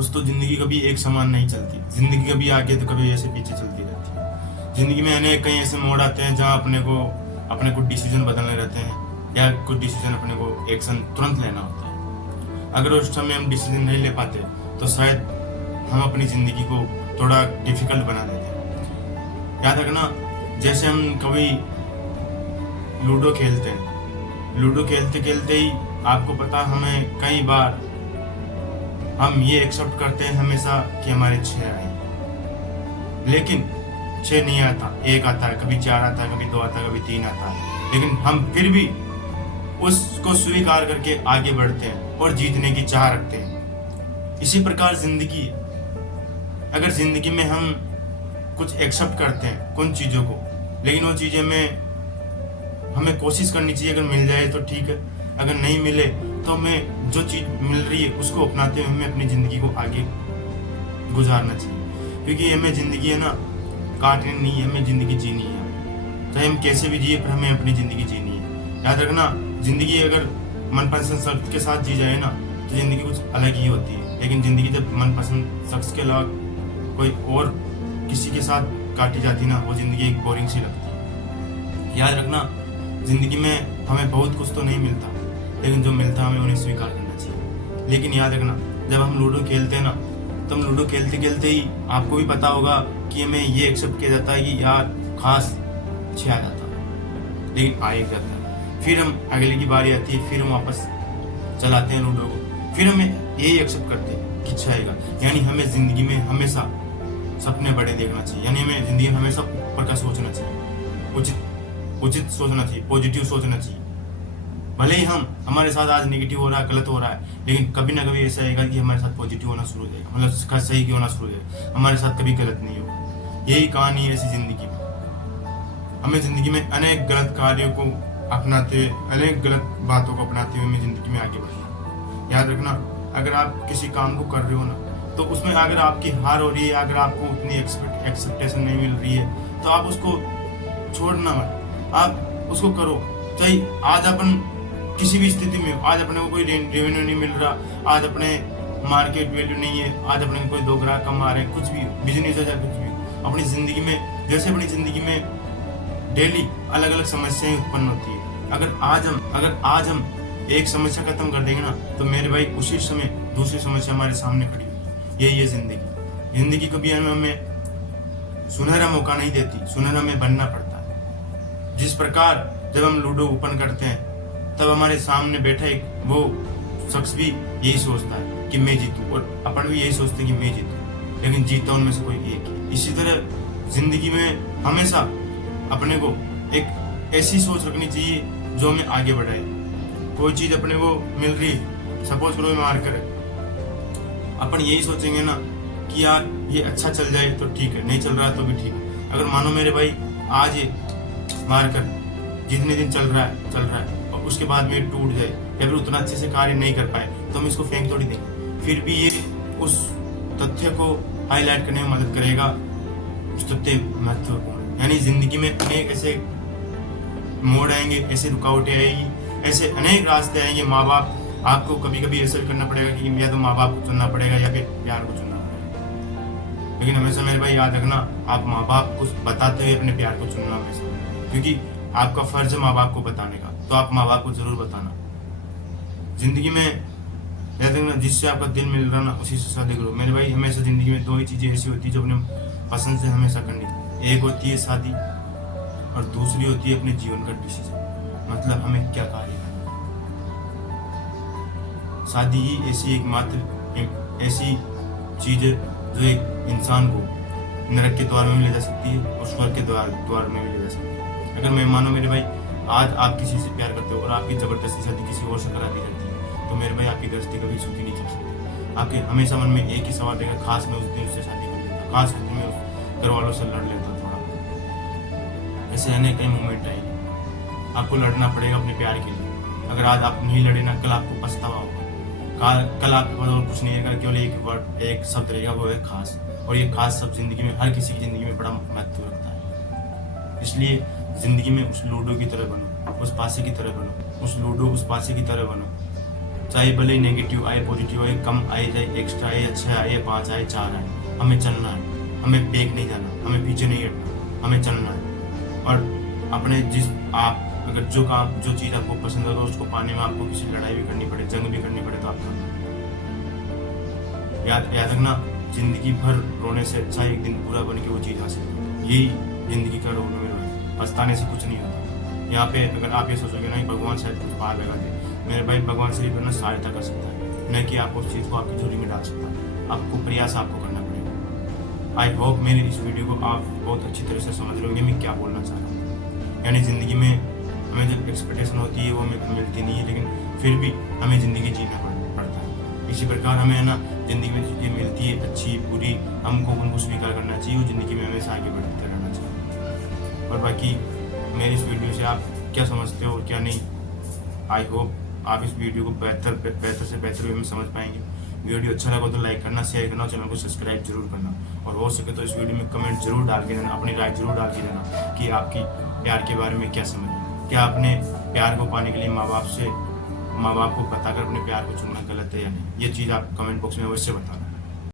दोस्तों, जिंदगी कभी एक समान नहीं चलती। जिंदगी कभी आगे तो कभी ऐसे पीछे चलती रहती है। जिंदगी में अनेक कई ऐसे मोड़ आते हैं जहाँ अपने को डिसीजन बदलने रहते हैं या कुछ डिसीजन अपने को एक्शन तुरंत लेना होता है। अगर उस समय हम डिसीजन नहीं ले पाते तो शायद हम अपनी जिंदगी को थोड़ा डिफिकल्ट बना देते हैं। याद रखना, जैसे हम कभी लूडो खेलते हैं, लूडो खेलते खेलते ही आपको पता हमें कई बार हम ये एक्सेप्ट करते हैं हमेशा कि हमारे 6 आए, लेकिन 6 नहीं आता, 1 आता है, कभी 4 आता है, कभी 2 आता है, कभी 3 आता है, लेकिन हम फिर भी उसको स्वीकार करके आगे बढ़ते हैं और जीतने की चाह रखते हैं। इसी प्रकार जिंदगी है। अगर जिंदगी में हम कुछ एक्सेप्ट करते हैं कुछ चीज़ों को, लेकिन वो चीज़ें में हमें कोशिश करनी चाहिए। अगर मिल जाए तो ठीक है, अगर नहीं मिले तो हमें जो चीज़ मिल रही है उसको अपनाते हुए हमें अपनी ज़िंदगी को आगे गुजारना चाहिए। क्योंकि हमें ज़िंदगी है ना काटनी नहीं है, हमें ज़िंदगी जीनी है। चाहे हम कैसे भी जिए, पर हमें अपनी ज़िंदगी जीनी है। याद रखना, ज़िंदगी अगर मनपसंद शख्स के साथ जी जाए ना तो ज़िंदगी कुछ अलग ही होती है, लेकिन ज़िंदगी जब मनपसंद शख्स के अलावा कोई और किसी के साथ काटी जाती ना, वो ज़िंदगी एक बोरिंग सी लगती है। याद रखना, ज़िंदगी में हमें बहुत कुछ तो नहीं मिलता, लेकिन जो मिलता है हमें उन्हें स्वीकार करना चाहिए। लेकिन याद रखना, जब हम लूडो खेलते हैं ना, तो हम लूडो खेलते खेलते ही आपको भी पता होगा कि हमें ये एक्सेप्ट किया जाता है कि यार खास 6 आ जाता है, लेकिन आ एक जाता है। फिर हम अगले की बारी आती है, फिर हम वापस चलाते हैं लूडो को, फिर हमें यही एक्सेप्ट करते हैं कि 6 आएगा। यानी हमें ज़िंदगी में हमेशा सपने बड़े देखना चाहिए, यानी हमें ज़िंदगी में हमेशा ऊपर का सोचना चाहिए, उचित सोचना चाहिए, पॉजिटिव सोचना चाहिए। भले ही हमारे साथ आज नेगेटिव हो रहा है, गलत हो रहा है, लेकिन कभी ना कभी ऐसा आएगा कि हमारे साथ पॉजिटिव होना शुरू हो जाएगा, मतलब सही होना शुरू हो जाएगा, हमारे साथ कभी गलत नहीं होगा। यही कहानी है ऐसी जिंदगी में। हमें जिंदगी में अनेक गलत कार्यों को अपनाते हुए, अनेक गलत बातों को अपनाते हुए हमें जिंदगी में आगे बढ़ना। याद रखना, अगर आप किसी काम को कर रहे हो ना, तो उसमें अगर आपकी हार हो रही है, अगर आपको उतनी एक्सेप्टेशन नहीं मिल रही है, तो आप उसको छोड़ना मत, आप उसको करो। चाहे आज अपन किसी भी स्थिति में, आज अपने को कोई रेवेन्यू नहीं मिल रहा, आज अपने मार्केट वैल्यू नहीं है, आज अपने को कोई 2 ग्राहक कम आ रहे हैं, कुछ भी बिजनेस हो जाए, कुछ भी अपनी जिंदगी में, जैसे अपनी जिंदगी में डेली अलग अलग समस्याएं उत्पन्न होती है। अगर आज हम एक समस्या खत्म कर देंगे ना, तो मेरे भाई उसी समय दूसरी समस्या हमारे सामने खड़ी होगी। यही है जिंदगी। जिंदगी कभी हमें सुनहरा मौका नहीं देती, सुनहरा में बनना पड़ता है। जिस प्रकार जब हम लूडो ओपन करते हैं, तब हमारे सामने बैठा एक वो शख्स भी यही सोचता है कि मैं जीतूं, और अपन भी यही सोचते हैं कि मैं जीतूं, लेकिन जीता उनमें से कोई एक ही। इसी तरह जिंदगी में हमेशा अपने को एक ऐसी सोच रखनी चाहिए जो हमें आगे बढ़ाए। कोई चीज अपने को मिल रही, सपोज करो मार कर, अपन यही सोचेंगे ना कि यार ये अच्छा चल जाए तो ठीक है, नहीं चल रहा तो भी ठीक है। अगर मानो मेरे भाई आज ये मार कर जितने दिन चल रहा है और उसके बाद में टूट जाए या फिर उतना अच्छे से कार्य नहीं कर पाए, तो हम इसको फेंक थोड़ी देंगे। फिर भी ये उस तथ्य को हाईलाइट करने में मदद करेगा, उस तथ्य महत्वपूर्ण। यानी जिंदगी में अनेक ऐसे मोड़ आएंगे, ऐसे रुकावटें आएगी, ऐसे अनेक रास्ते आएंगे। माँ बाप आपको कभी कभी ऐसा करना पड़ेगा कि या तो माँ बाप को चुनना पड़ेगा या फिर प्यार को चुनना पड़ेगा। लेकिन हमेशा मेरे भाई याद रखना, आप माँ बाप को बताते हुए अपने प्यार को चुनना हमेशा, क्योंकि आपका फर्ज है माँ बाप को बताने का, तो आप माँ बाप को जरूर बताना। जिंदगी में याद रखना, जिससे आपका दिल मिल रहा ना उसी से शादी करो। मेरे भाई हमेशा जिंदगी में 2 ही चीजें ऐसी होती है जो अपने पसंद से हमेशा करनी चाहिए। एक होती है शादी और दूसरी होती है अपने जीवन का डिसीजन, मतलब हमें क्या कार्य करना। शादी ही ऐसी एकमात्र ऐसी चीज है जो एक इंसान को नरक के द्वार में भी ले जा सकती है और स्वर्ग के द्वार में भी ले जा सकती है। अगर मैं मानो मेरे भाई आज आप किसी से प्यार करते हो और आपकी जबरदस्ती शादी किसी और से करा दी जाती है, तो मेरे भाई आपकी गृहस्थी कभी सुखी नहीं चल सकती। आपके हमेशा मन में एक ही सवाल रहेगा, खास मैं उस दिन उससे शादी कर लेता, काश उस दिन मैं उस घर वालों से लड़ लेता थोड़ा। ऐसे अनेक कई मोमेंट आएंगे, आपको लड़ना पड़ेगा अपने प्यार के लिए। अगर आज आप नहीं लड़े ना, कल आपको पछतावा होगा। कल आपके पास और कुछ नहीं रहेगा, केवल एक शब्द रहेगा, वो है खास। और ये खास शब्द जिंदगी में, हर किसी की जिंदगी में बड़ा महत्व रखता है। इसलिए जिंदगी में उस लूडो की तरह बनो, उस पासे की तरह बनो, उस लूडो उस पासे की तरह बनो चाहे भले ही नेगेटिव आए पॉजिटिव आए, कम आए चाहे एक्स्ट्रा आए, अच्छा आए 5 आए 4 आए, हमें चलना है, हमें बैक नहीं जाना, हमें पीछे नहीं हटना, हमें चलना है। और अपने आप अगर जो चीज़ आपको पसंद है तो उसको पाने में आपको किसी लड़ाई भी करनी पड़े, जंग भी करनी पड़े तो आप करना। याद रखना, जिंदगी भर रोने से अच्छा एक दिन पूरा बन के वो चीज़ हासिल करो। यही जिंदगी का रोने में रोए, पछताने से कुछ नहीं होता। यहाँ पे अगर आप ये सोचोगे नहीं भगवान शायद कुछ पार लगा दे, मेरे भाई भगवान से भी सहायता कर सकता है, न कि आप उस चीज़ को आपकी झोली में डाल सकता है। आपको प्रयास आपको करना पड़ेगा। आई होप मेरी इस वीडियो को आप बहुत अच्छी तरह से समझ लोगे मैं क्या बोलना चाह रहा हूँ। यानी ज़िंदगी में हमें जब एक्सपेक्टेशन होती है वो हमें मिलती नहीं है, लेकिन फिर भी हमें ज़िंदगी जीना पड़ता है। इसी प्रकार हमें है ना ज़िंदगी में चीज़ें मिलती है अच्छी बुरी, हमको उनको स्वीकार करना चाहिए, वो ज़िंदगी में हमेशा आगे बढ़ते रहना चाहिए। और बाकी मेरी इस वीडियो से आप क्या समझते हो और क्या नहीं, आई होप आप इस वीडियो को बेहतर से बेहतर वे में समझ पाएंगे। वीडियो अच्छा लगा तो लाइक करना, शेयर करना और चैनल को सब्सक्राइब जरूर करना। और हो सके तो इस वीडियो में कमेंट जरूर डाल के देना, अपनी राय जरूर डाल के देना कि आपकी प्यार के बारे में क्या समझ है। क्या आपने प्यार को पाने के लिए माँ बाप को बताकर अपने प्यार को चुनना गलत है या नहीं, ये चीज़ आप कमेंट बॉक्स में अवश्य बताना।